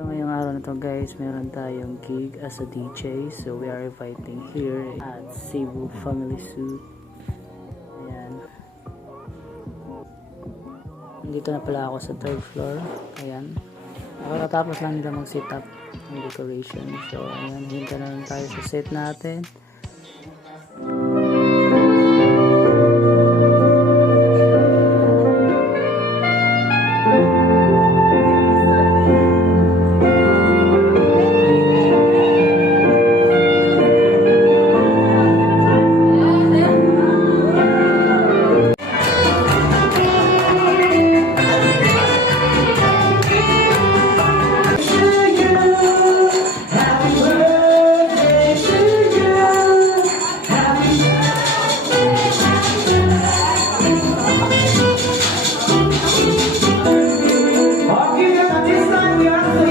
So ngayong araw na to guys, meron tayong gig as a DJ. So we are inviting here at Cebu Family Suite. Ayan. Nandito na pala ako sa 3rd floor. Ayan. Nakatapos lang nila mag-set up ng decoration. So ayan, hinta na lang tayo sa set natin.